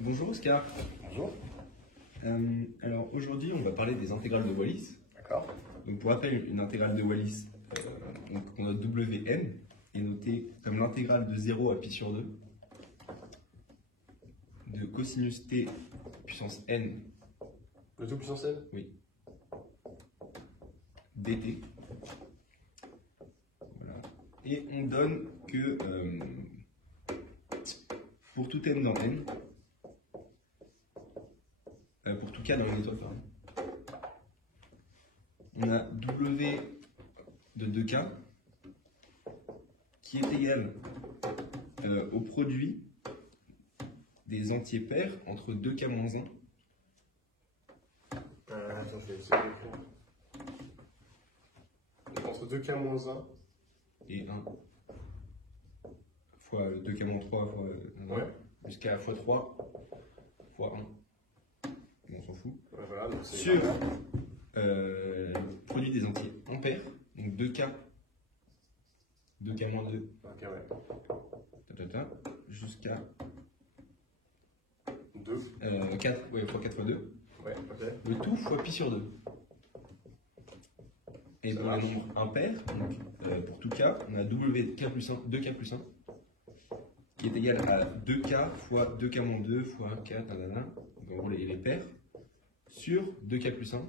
Bonjour Oscar. Bonjour. Alors aujourd'hui on va parler des intégrales de Wallis. D'accord. Donc pour rappel, une intégrale de Wallis, donc on a Wn est notée comme l'intégrale de 0 à pi sur 2 de cosinus t puissance n. Le tout puissance n? Oui. dt. Voilà. Et on donne que pour tout n dans n, pour tout k dans une étoile, pardon, on a W de 2k qui est égal au produit des entiers pairs entre 2k-1 Attends, je vais essayer de faire. Donc, entre 2k-1 et 1 fois 2k-3 fois 1 ouais. Jusqu'à x3 fois 1. On s'en fout. Ouais, voilà, donc Sur le produit des entiers en paire, donc 2k, 2k-2, ok, ouais. jusqu'à 2. 4, ouais, fois 4 fois 2. Ouais, ok. Le tout fois pi sur 2. Et Ça pour les marche. nombres impairs, donc pour tout k, on a wk plus 1, 2k plus 1, qui est égal à 2k fois 2k-2 fois k, donc en gros les paires, sur 2k plus 1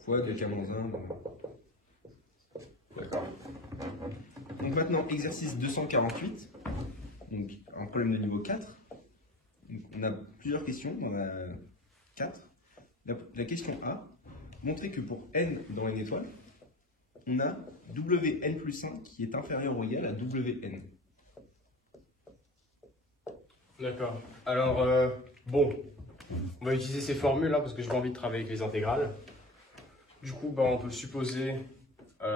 fois 2k-1. D'accord. Donc maintenant, exercice 248, donc un problème de niveau 4. Donc, on a plusieurs questions, on en a 4. La question A, montrer que pour n dans une étoile, on a Wn plus 1 qui est inférieur ou égal à Wn. D'accord. Alors, bon, on va utiliser ces formules là parce que j'ai pas envie de travailler avec les intégrales. Du coup, bah, on peut supposer, on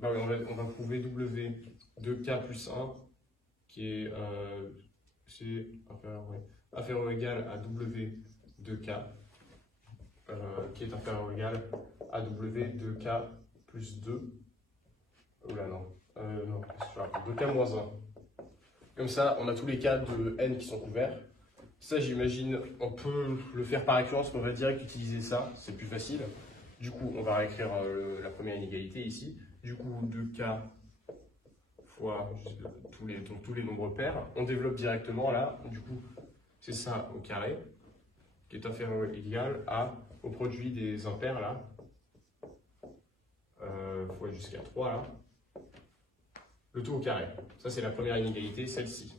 va prouver W de k plus 1 qui est inférieur ou égal à W de k, qui est inférieur ou égal à W de k plus 2. Oula, non. Non, de k moins 1. Comme ça, on a tous les cas de n qui sont couverts. Ça, j'imagine, on peut le faire par récurrence, mais on va direct utiliser ça, c'est plus facile. Du coup, on va réécrire la première inégalité ici. Du coup, 2k fois tous les nombres pairs. On développe directement là. Du coup, c'est ça au carré, qui est inférieur ou égal au produit des impairs là, fois jusqu'à 3 là. Le tout au carré. Ça, c'est la première inégalité, celle-ci.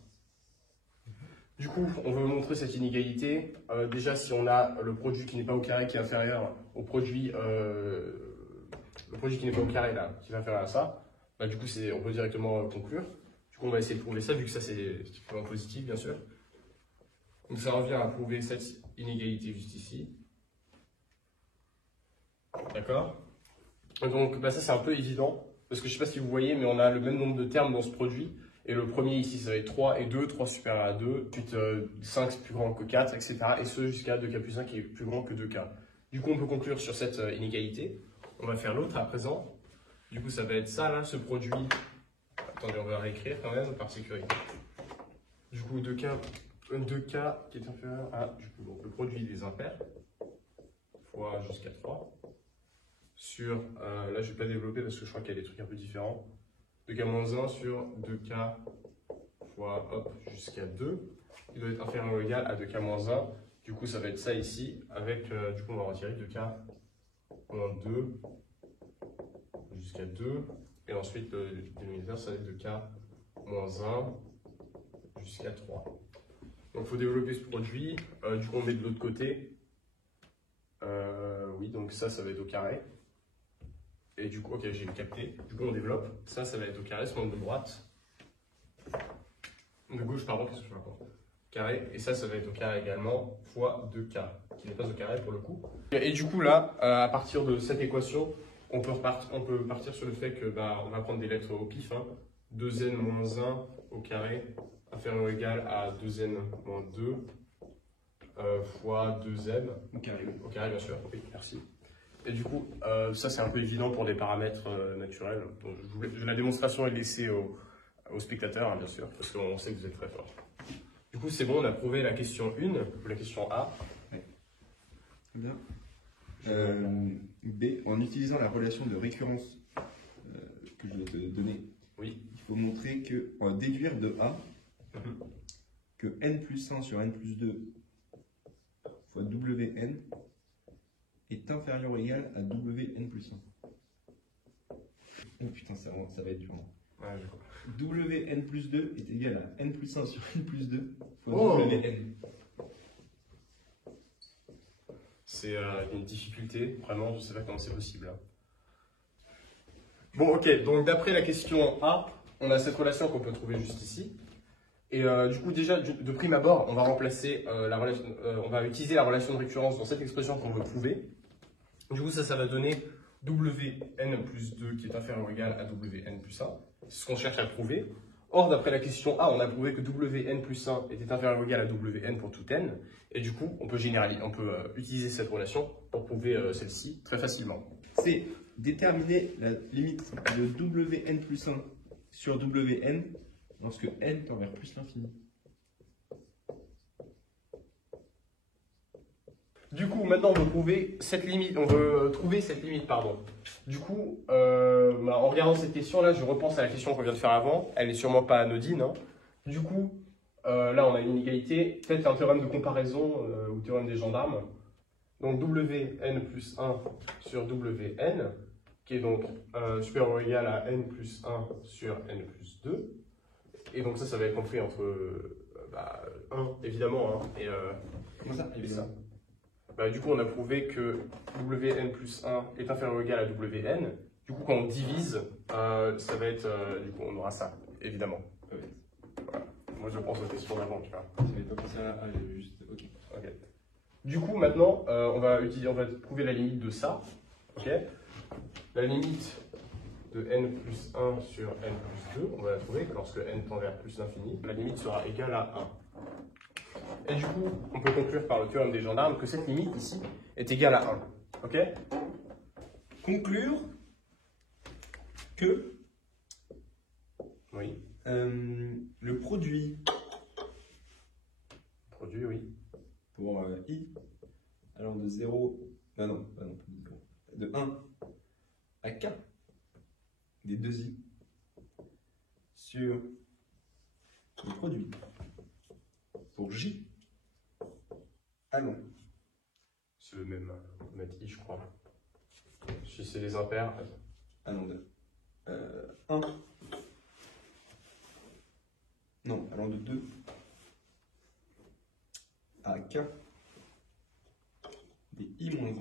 Du coup, on veut montrer cette inégalité. Déjà, si on a le produit qui n'est pas au carré qui est inférieur au produit, le produit qui n'est pas au carré là, qui est inférieur à ça, bah, du coup, on peut directement conclure. Du coup, on va essayer de prouver ça, vu que ça, c'est strictement positif, bien sûr. Donc, ça revient à prouver cette inégalité juste ici. D'accord? Donc, bah, ça, c'est un peu évident. Parce que je ne sais pas si vous voyez, mais on a le même nombre de termes dans ce produit. Et le premier ici, ça va être 3 et 2, 3 supérieur à 2. Ensuite, 5 c'est plus grand que 4, etc. Et ce jusqu'à 2k plus 1 qui est plus grand que 2k. Du coup, on peut conclure sur cette inégalité. On va faire l'autre à présent. Du coup, ça va être ça, là, ce produit. Attendez, on va réécrire quand même, par sécurité. Du coup, 2k qui est inférieur à donc, le produit des impairs, fois jusqu'à 3. Sur, là je ne vais pas développer parce que je crois qu'il y a des trucs un peu différents. 2k-1 sur 2k fois hop jusqu'à 2. Il doit être inférieur ou égal à 2k-1. Du coup, ça va être ça ici. Avec, du coup, on va retirer 2k-2 jusqu'à 2. Et ensuite, le dénominateur, ça va être 2k-1 jusqu'à 3. Donc, il faut développer ce produit. Du coup, on met de l'autre côté. Oui, donc ça va être au carré. Et du coup, ok, j'ai capté. Du coup, on développe. Ça va être au carré, ce nombre de droite. De gauche, pardon, qu'est-ce que je raconte? Carré. Et ça va être au carré également, fois 2k, qui n'est pas au carré pour le coup. Et du coup, là, à partir de cette équation, on peut partir sur le fait que on va prendre des lettres au pif. 2n moins 1 au carré, inférieur ou égal à 2n moins 2 fois 2n. Au carré, bien sûr. Oui, merci. Et du coup, ça c'est un peu évident pour des paramètres naturels. Donc, la démonstration est laissée aux spectateurs, hein, bien sûr, parce qu'on sait que vous êtes très fort. Du coup, c'est bon, on a prouvé la question 1, ou la question A. Très bien. B, en utilisant la relation de récurrence que je vais te donner, Oui. il faut montrer que, on va déduire de A que n plus 1 sur n plus 2 fois Wn est inférieur ou égal à Wn plus 1. Oh putain, ça va être dur. Ouais, je crois. Wn plus 2 est égal à n plus 1 sur n plus 2 fois Oh. Wn. C'est une difficulté, vraiment, je sais pas comment c'est possible. Hein. Bon, ok, donc d'après la question A, on a cette relation qu'on peut trouver juste ici. Et du coup, déjà, de prime abord, on va remplacer on va utiliser la relation de récurrence dans cette expression qu'on veut prouver. Du coup, ça va donner Wn plus 2 qui est inférieur ou égal à Wn plus 1. C'est ce qu'on cherche à prouver. Or, d'après la question A, on a prouvé que Wn plus 1 était inférieur ou égal à Wn pour tout n. Et du coup, on peut utiliser cette relation pour prouver celle-ci très facilement. C'est déterminer la limite de Wn plus 1 sur Wn lorsque n tend vers plus l'infini. Du coup, maintenant, on veut trouver cette limite. Du coup, en regardant cette question-là, je repense à la question qu'on vient de faire avant. Elle est sûrement pas anodine. Hein. Du coup, là, on a une inégalité. Peut-être un théorème de comparaison ou théorème des gendarmes. Donc, Wn plus 1 sur Wn, qui est donc supérieur ou égal à n plus 1 sur n plus 2. Et donc, ça va être compris entre 1, évidemment, hein, et Comment ça et ça. Du coup, on a prouvé que Wn plus 1 est inférieur ou égal à Wn. Du coup, quand on divise, ça va être. Du coup, on aura ça, évidemment. Ouais. Voilà. Moi, je pense aux questions d'avant, tu vois. J'avais pas pensé à la A, j'avais juste. Ok. Ok. Du coup, maintenant, on va prouver la limite de ça. Ok. La limite de n plus 1 sur n plus 2, on va la trouver lorsque n tend vers plus l'infini. La limite sera égale à 1. Et du coup, on peut conclure par le théorème des gendarmes que cette limite ici est égale à 1. Ok? Conclure que Oui. Le produit Oui. pour i allant de 0, de 1 à k des deux i sur le produit pour j allant. C'est le même, on va mettre i, je crois. Si c'est les impairs. Allant de 1. Non, allant de 2 à k des i moins 1.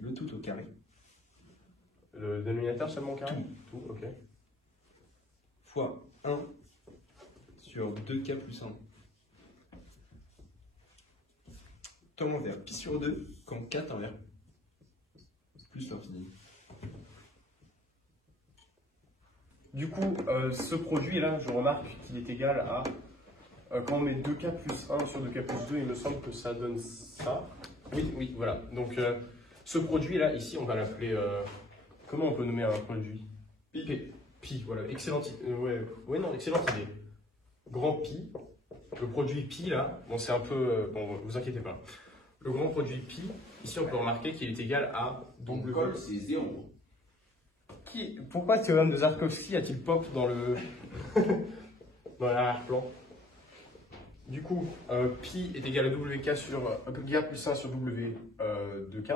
Le tout au carré. Le dénominateur seulement carré? Tout, ok. Fois 1 sur 2k plus 1. Tend vers pi sur 2 quand k tend vers plus l'infini. Du coup, ce produit-là, je remarque qu'il est égal à... quand on met 2k plus 1 sur 2k plus 2, il me semble que ça donne ça. Oui, voilà. Donc, ce produit-là, ici, on va l'appeler... comment on peut nommer un produit? Pi, voilà. Excellente idée. Excellente idée. Grand pi. Le produit pi, là, bon, c'est un peu... bon, vous inquiétez pas. Le grand produit pi, ici, on peut remarquer qu'il est égal à... Donc, le col, c'est 0. Pourquoi le théorème de Zarkovsky a-t-il pop dans le dans l'arrière-plan? Du coup, pi est égal à wk sur k plus 1 sur w de k,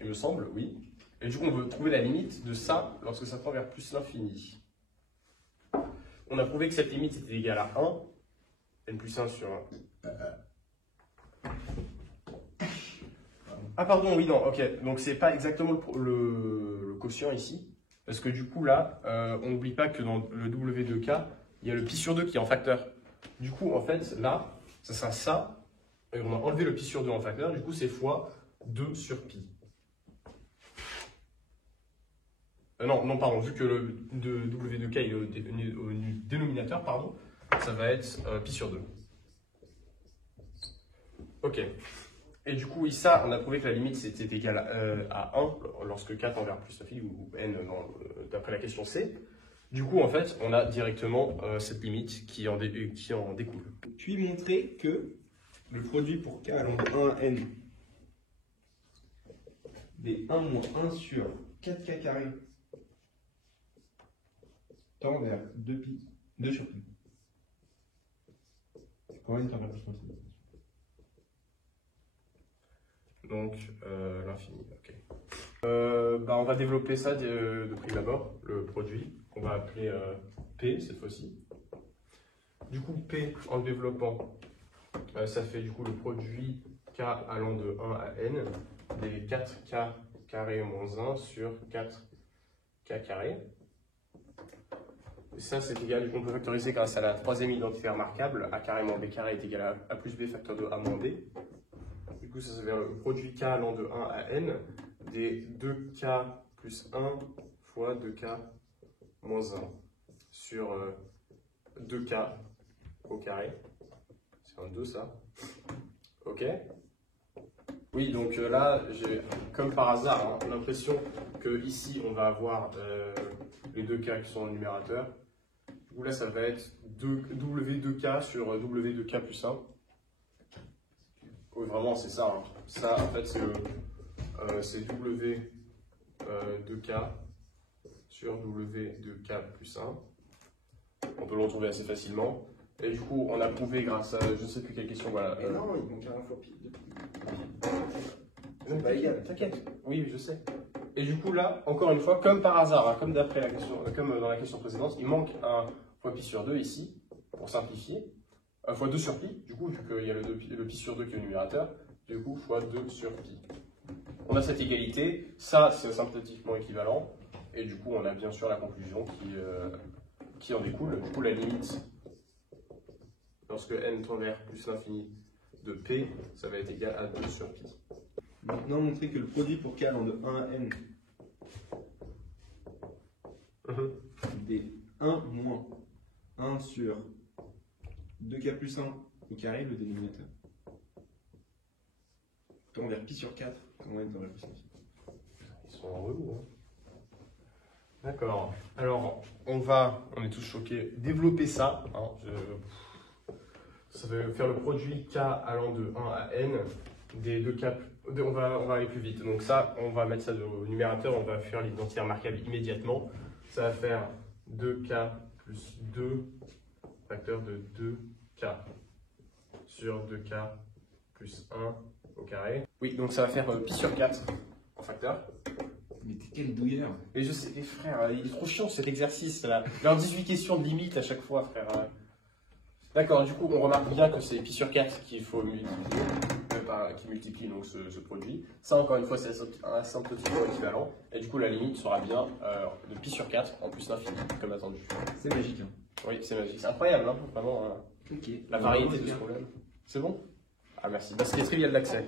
il me semble, oui. Et du coup, on veut trouver la limite de ça lorsque ça tend vers plus l'infini. On a prouvé que cette limite était égale à 1, n plus 1 sur... Ah pardon, oui, non, ok. Donc c'est pas exactement le quotient ici. Parce que du coup là, on n'oublie pas que dans le W de K, il y a le pi sur 2 qui est en facteur. Du coup, en fait, là, ça sera ça. Et on a enlevé le pi sur 2 en facteur. Du coup, c'est fois 2 sur pi. Non, pardon. Vu que le W de K est au dénominateur, pardon, ça va être pi sur 2. Ok. Et du coup, ça, on a prouvé que la limite c'était égal à 1 lorsque k tend vers plus l'infini ou n d'après la question C. Du coup, en fait, on a directement cette limite qui en découle. Puis montrer que le produit pour k allant de 1 à n des 1 moins 1 sur 4k carré tend vers 2 sur pi. Comment une température possible? Donc, l'infini, ok. On va développer ça de prime abord, le produit, qu'on va appeler P cette fois-ci. Du coup, P, en le développant, ça fait du coup le produit K allant de 1 à N des 4K carré moins 1 sur 4K carré. Et ça, c'est égal, du coup, on peut factoriser grâce à la troisième identité remarquable, A carré moins B carré est égal à A plus B facteur de A moins B. Du coup, ça fait le produit K allant de 1 à N des 2K plus 1 fois 2K moins 1 sur 2K au carré. C'est un 2 ça. Ok. Oui, donc là, j'ai comme par hasard l'impression que ici on va avoir les 2K qui sont en numérateur. Où là, ça va être W2K sur W2K plus 1. Oui, vraiment, c'est ça. Ça, en fait, c'est W2K sur W2K plus 1. On peut le retrouver assez facilement. Et du coup, on a prouvé grâce à je ne sais plus quelle question. Voilà. Non, il manque un fois pi. Bah, t'inquiète. Oui, je sais. Et du coup, là, encore une fois, comme par hasard, comme d'après la question, comme dans la question précédente, il manque un fois pi sur 2 ici, pour simplifier. Fois 2 sur pi, du coup, vu qu'il y a le pi sur 2 qui est au numérateur, du coup, fois 2 sur pi. On a cette égalité, ça, c'est symptotiquement équivalent, et du coup, on a bien sûr la conclusion qui en découle. Du coup, la limite, lorsque n tend vers plus l'infini de p, ça va être égal à 2 sur pi. Maintenant, montrer que le produit pour k allant de 1 à n des 1 moins 1 sur 2k plus 1 au carré, le dénominateur, tend vers pi sur 4, comment n tend vers pi sur 4. Ils sont en relou, hein. D'accord. Alors, on est tous choqués, développer ça. Ça veut faire le produit k allant de 1 à n des 2k. On va aller plus vite. Donc ça, on va mettre ça au numérateur, on va faire l'identité remarquable immédiatement. Ça va faire 2k plus 2 facteur de 2k sur 2k plus 1 au carré. Oui, donc ça va faire pi sur 4 en facteur. Mais t'es quel douilleur! Et je sais, les frères, il est trop chiant cet exercice là. Genre 18 questions de limite à chaque fois, frère. D'accord, du coup, on remarque bien que c'est pi sur 4 qu'il faut multiplier, qui multiplie donc ce produit. Ça, encore une fois, c'est un asymptotiquement équivalent. Et du coup, la limite sera bien de pi sur 4 en plus l'infini, comme attendu. C'est magique, hein. Oui, c'est magique. C'est incroyable, hein, vraiment. Ok. La variété de ce problème. C'est bon? Ah, merci. Bah, c'était trivial d'accès.